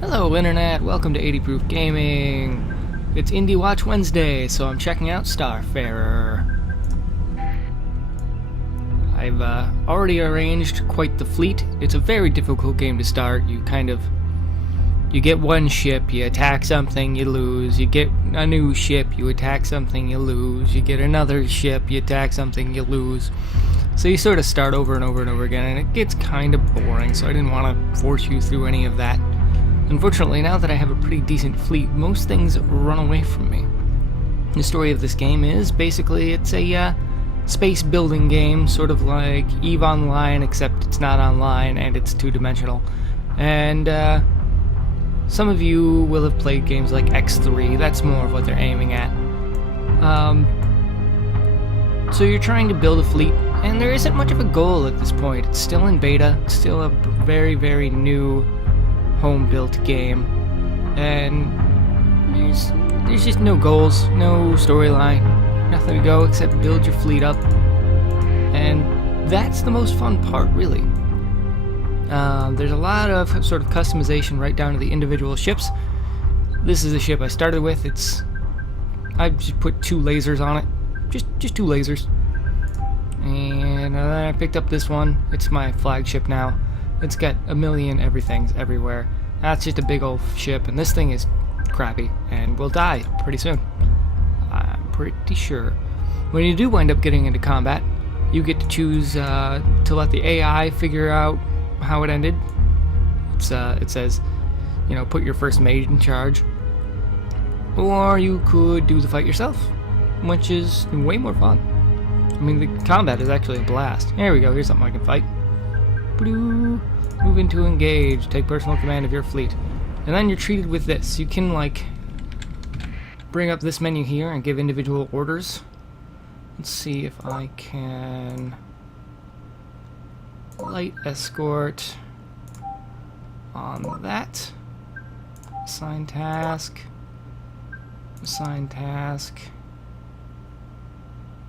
Hello Internet, welcome to 80 Proof Gaming. It's Indie Watch Wednesday, so I'm checking out Starfarer. I've already arranged quite the fleet. It's a very difficult game to start. You get one ship, you attack something, you lose. You get a new ship, you attack something, you lose. You get another ship, you attack something, you lose. So you sort of start over and over and over again, and it gets kind of boring, so I didn't want to force you through any of that. Unfortunately, now that I have a pretty decent fleet, most things run away from me. The story of this game is basically it's a space building game, sort of like EVE Online, except it's not online and it's two-dimensional. And some of you will have played games like X3. That's more of what they're aiming at. So you're trying to build a fleet, and there isn't much of a goal at this point. It's still in beta. It's still a very, very new home-built game, and there's just no goals, no storyline, nothing to go except build your fleet up, and that's the most fun part, really. There's a lot of sort of customization right down to the individual ships. This is the ship I started with. I just put 2 lasers on it, just 2 lasers, and then I picked up this one. It's my flagship now. It's got a million everythings everywhere. That's just a big old ship, and this thing is crappy and will die pretty soon. I'm pretty sure. When you do wind up getting into combat, you get to choose to let the AI figure out how it ended. It says, put your first mate in charge. Or you could do the fight yourself, which is way more fun. I mean, the combat is actually a blast. Here we go, here's something I can fight. Move into engage, take personal command of your fleet. And then you're treated with this. You can, bring up this menu here and give individual orders. Let's see if I can light escort on that. Assign task. Assign task.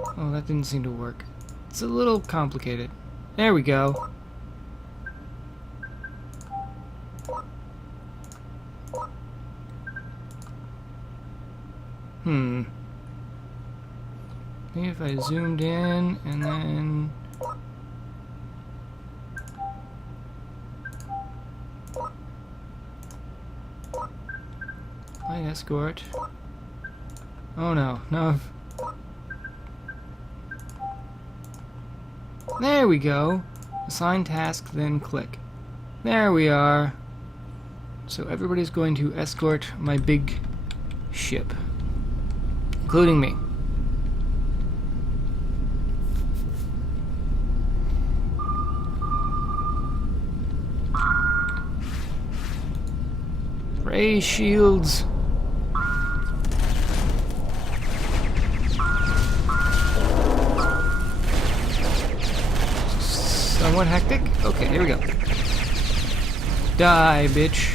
Oh, that didn't seem to work. It's a little complicated. There we go. Maybe if I zoomed in and then light escort. Oh no, no. There we go. Assign task, then click. There we are. So everybody's going to escort my big ship, including me. Ray shields. Somewhat hectic. Okay, here we go. Die, bitch.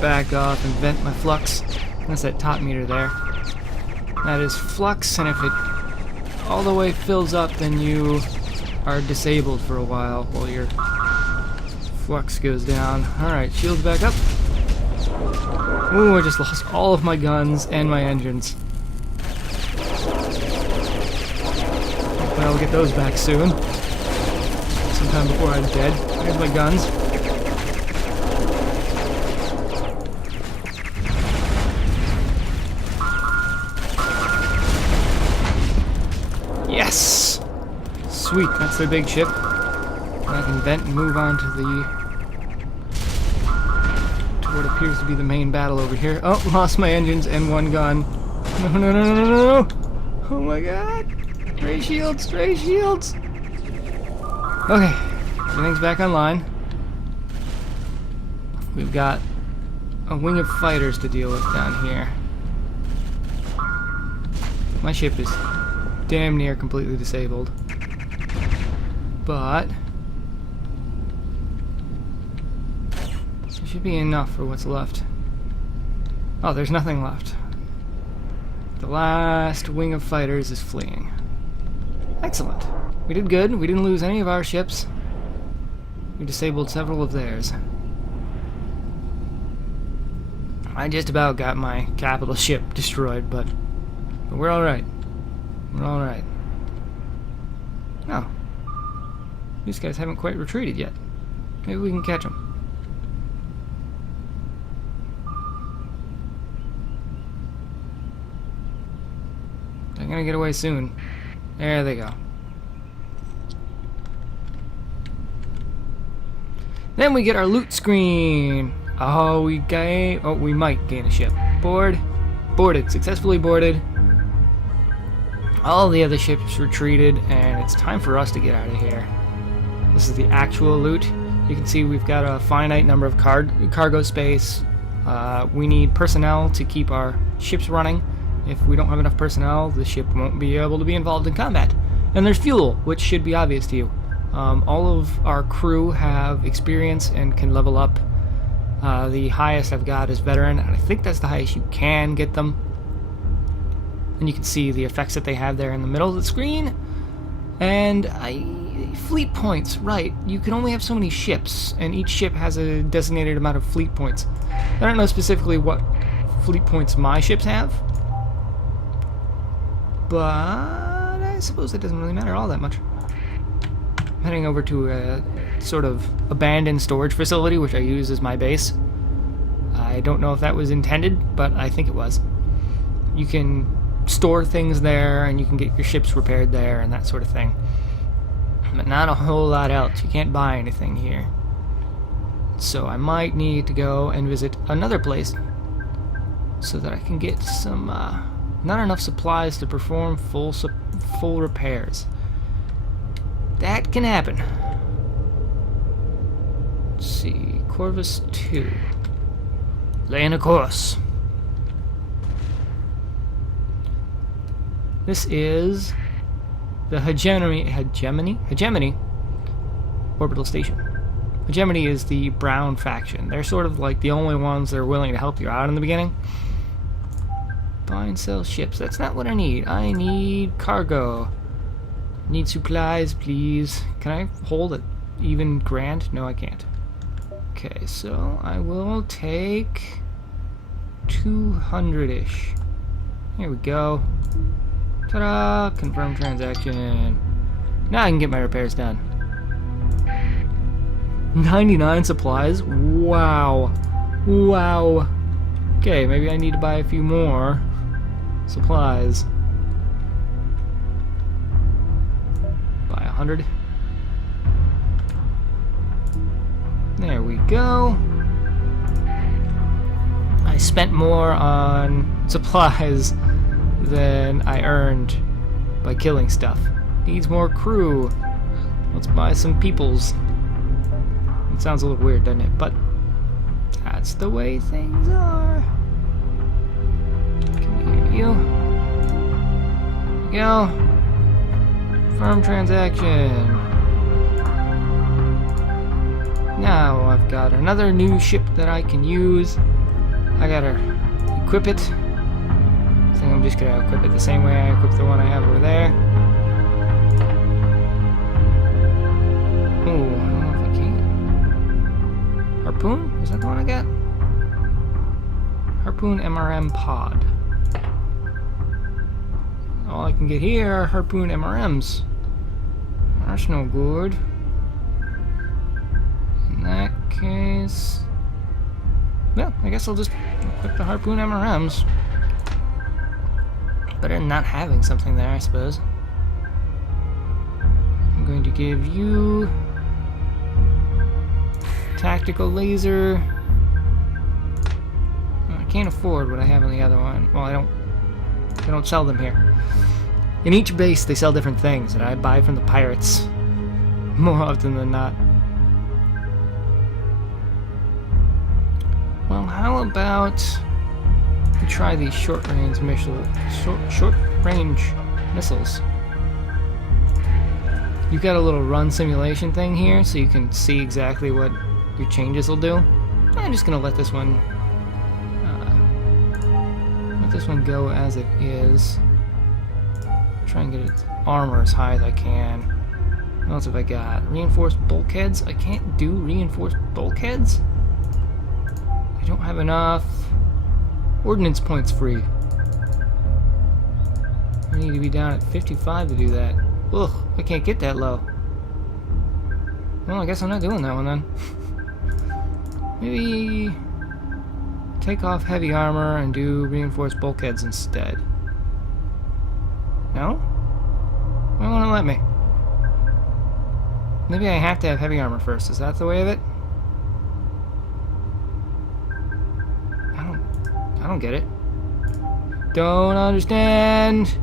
Back off and vent my flux. That's that top meter there. That is flux, and if it all the way fills up, then you are disabled for a while your flux goes down. Alright, shields back up. Ooh, I just lost all of my guns and my engines. Hopefully I'll get those back soon. Sometime before I'm dead. Here's my guns. Yes! Sweet, that's the big ship. And I can vent and move on to what appears to be the main battle over here. Oh, lost my engines and 1 gun. No, no, no, no, no, no! Oh my god! Ray shields, ray shields! Okay, everything's back online. We've got a wing of fighters to deal with down here. My ship is damn near completely disabled. But there should be enough for what's left. Oh, there's nothing left. The last wing of fighters is fleeing. Excellent. We did good. We didn't lose any of our ships. We disabled several of theirs. I just about got my capital ship destroyed, but we're alright. We're alright. Oh. These guys haven't quite retreated yet. Maybe we can catch them. They're gonna get away soon. There they go. Then we get our loot screen. Oh, we might gain a ship. Boarded. Successfully boarded. All the other ships retreated, and it's time for us to get out of here. This is the actual loot. You can see we've got a finite number of cargo space. We need personnel to keep our ships running. If we don't have enough personnel, the ship won't be able to be involved in combat. And there's fuel, which should be obvious to you. All of our crew have experience and can level up. The highest I've got is veteran, and I think that's the highest you can get them. And you can see the effects that they have there in the middle of the screen. And fleet points, right. You can only have so many ships, and each ship has a designated amount of fleet points. I don't know specifically what fleet points my ships have, but I suppose it doesn't really matter all that much. I'm heading over to a sort of abandoned storage facility, which I use as my base. I don't know if that was intended, but I think it was. You can store things there, and you can get your ships repaired there, and that sort of thing. But not a whole lot else. You can't buy anything here. So I might need to go and visit another place so that I can get some, not enough supplies to perform full repairs. That can happen. Let's see, Corvus 2. Laying a course. This is the Hegemony orbital station. Hegemony is the brown faction. They're sort of like the only ones that are willing to help you out in the beginning. Buy and sell ships. That's not what I need. I need cargo. Need supplies, please. Can I hold it even grand? No, I can't. Okay, so I will take 200-ish. Here we go. Ta-da! Confirm transaction. Now I can get my repairs done. 99 supplies? Wow. Wow. Okay, maybe I need to buy a few more supplies. Buy 100. There we go. I spent more on supplies than I earned by killing stuff. Needs more crew. Let's buy some peoples. It sounds a little weird, doesn't it? But that's the way things are. Can we hear you? There we go. Firm transaction. Now I've got another new ship that I can use. I gotta equip it. I think I'm just gonna equip it the same way I equipped the one I have over there. Ooh, I don't know if I can. Harpoon? Is that the one I got? Harpoon MRM pod. All I can get here are Harpoon MRMs. That's no good. In that case... well, I guess I'll just equip the Harpoon MRMs. Better than not having something there, I suppose. I'm going to give you... tactical laser. I can't afford what I have on the other one. Well, they don't sell them here. In each base, they sell different things, and I buy from the pirates more often than not. Well, how about we try these short-range missiles? Short-range missiles. You've got a little run simulation thing here, so you can see exactly what your changes will do. I'm just gonna let this one go as it is. Try and get it armor as high as I can. What else have I got? Reinforced bulkheads? I can't do reinforced bulkheads? I don't have enough ordnance points free. I need to be down at 55 to do that. Ugh, I can't get that low. Well, I guess I'm not doing that one then. Maybe take off heavy armor and do reinforced bulkheads instead. No? Why won't it let me? Maybe I have to have heavy armor first. Is that the way of it? I don't get it. Don't understand.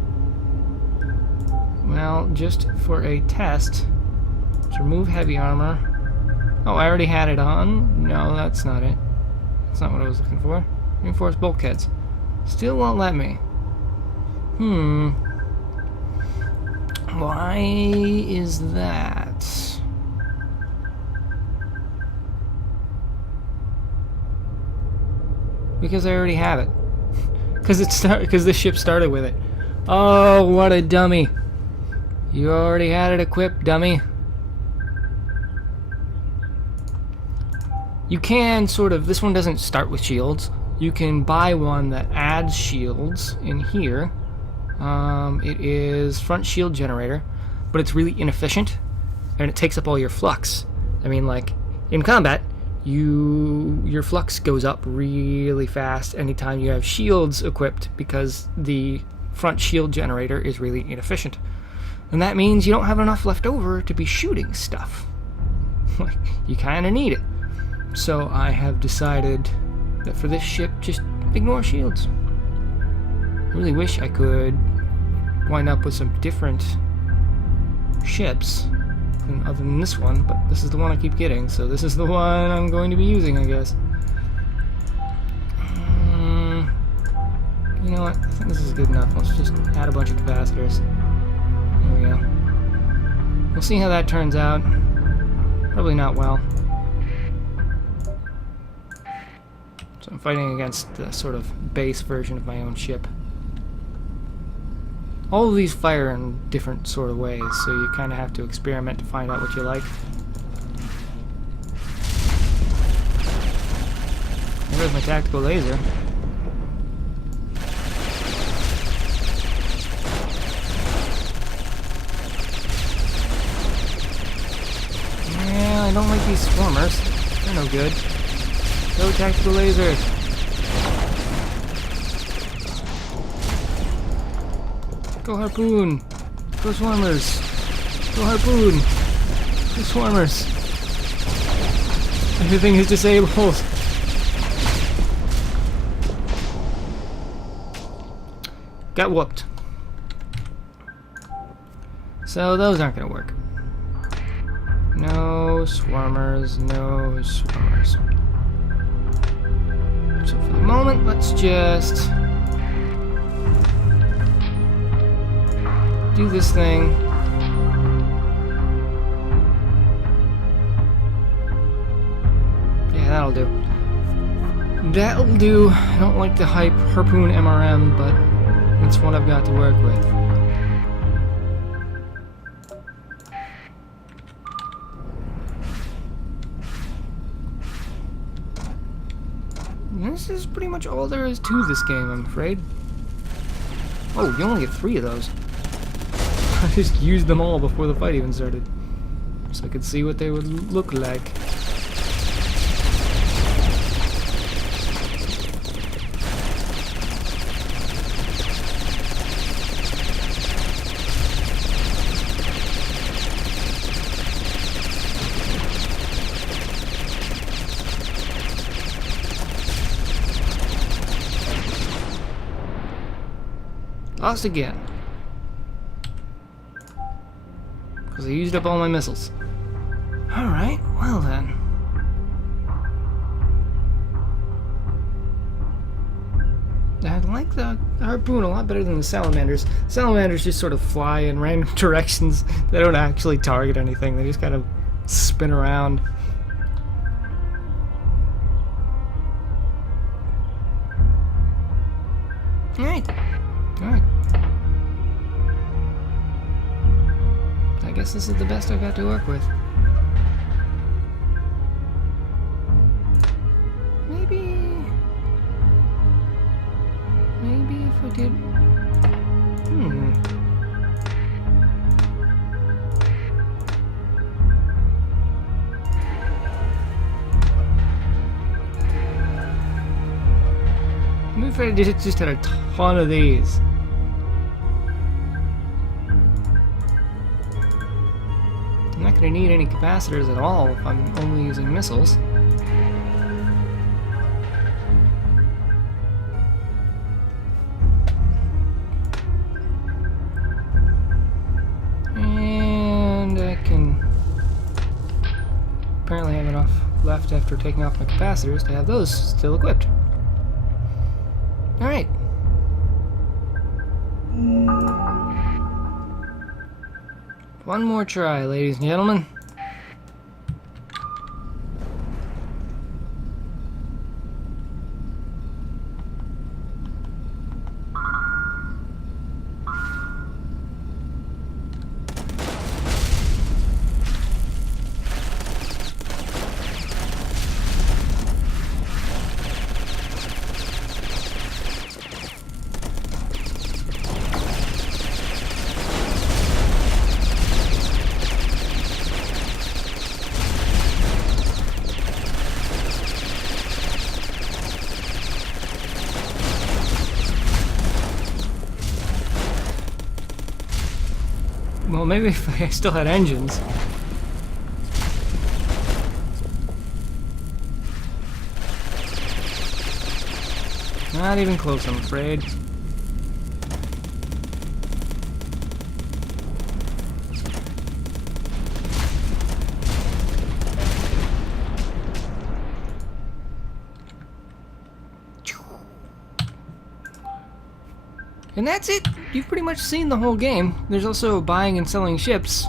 Well, just for a test, let's remove heavy armor. Oh, I already had it on. No, that's not it. That's not what I was looking for. Reinforced bulkheads. Still won't let me. Why is that? Because I already have it. Because the ship started with it. Oh, what a dummy. You already had it equipped, dummy. You can sort of, this one doesn't start with shields. You can buy one that adds shields in here. It is front shield generator, but it's really inefficient, and it takes up all your flux. I mean, like, in combat, your flux goes up really fast anytime you have shields equipped because the front shield generator is really inefficient. And that means you don't have enough left over to be shooting stuff. Like, you kind of need it. So I have decided that for this ship, just ignore shields. I really wish I could wind up with some different ships other than this one, but this is the one I keep getting, so this is the one I'm going to be using, I guess. You know what? I think this is good enough. Let's just add a bunch of capacitors. There we go. We'll see how that turns out. Probably not well. So I'm fighting against the sort of base version of my own ship. All of these fire in different sort of ways, so you kind of have to experiment to find out what you like. There's my tactical laser. Yeah, I don't like these swarmers. They're no good. Go tactical laser. Go harpoon! Go swarmers! Go harpoon! Go swarmers! Everything is disabled! Got whooped. So those aren't gonna work. No swarmers, no swarmers. So for the moment, let's just do this thing. Yeah, that'll do. That'll do. I don't like the hype harpoon MRM, but it's what I've got to work with. This is pretty much all there is to this game, I'm afraid. Oh, you only get 3 of those. I just used them all before the fight even started, so I could see what they would look like. Lost again. Because I used up all my missiles. Alright, well then. I like the harpoon a lot better than the salamanders. Salamanders just sort of fly in random directions. They don't actually target anything. They just kind of spin around. Alright. Alright. guess this is the best I've got to work with. Maybe if I did... Maybe if I just had a ton of these. I'm not going to need any capacitors at all if I'm only using missiles. And I can apparently have enough left after taking off my capacitors to have those still equipped. Alright. One more try, ladies and gentlemen. Well, maybe if I still had engines. Not even close, I'm afraid. And that's it! You've pretty much seen the whole game. There's also buying and selling ships.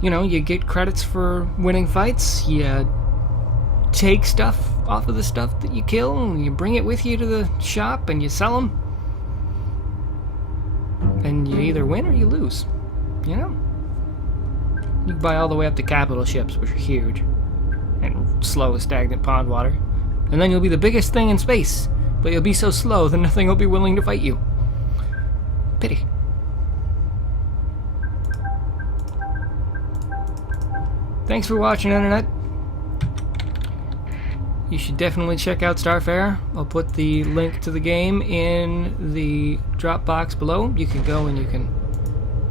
You know, you get credits for winning fights, you take stuff off of the stuff that you kill, and you bring it with you to the shop and you sell them. And you either win or you lose. You know? You can buy all the way up to capital ships, which are huge. And slow as stagnant pond water. And then you'll be the biggest thing in space. But you'll be so slow that nothing will be willing to fight you. Pity. Thanks for watching, Internet. You should definitely check out Starfarer. I'll put the link to the game in the drop box below. You can go and you can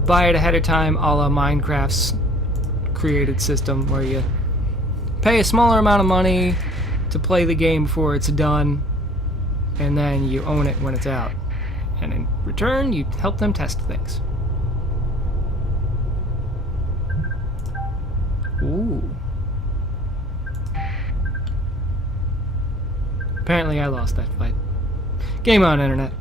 buy it ahead of time, a la Minecraft's created system, where you pay a smaller amount of money to play the game before it's done, and then you own it when it's out. And in return, you help them test things. Ooh. Apparently I lost that fight. Game on, Internet.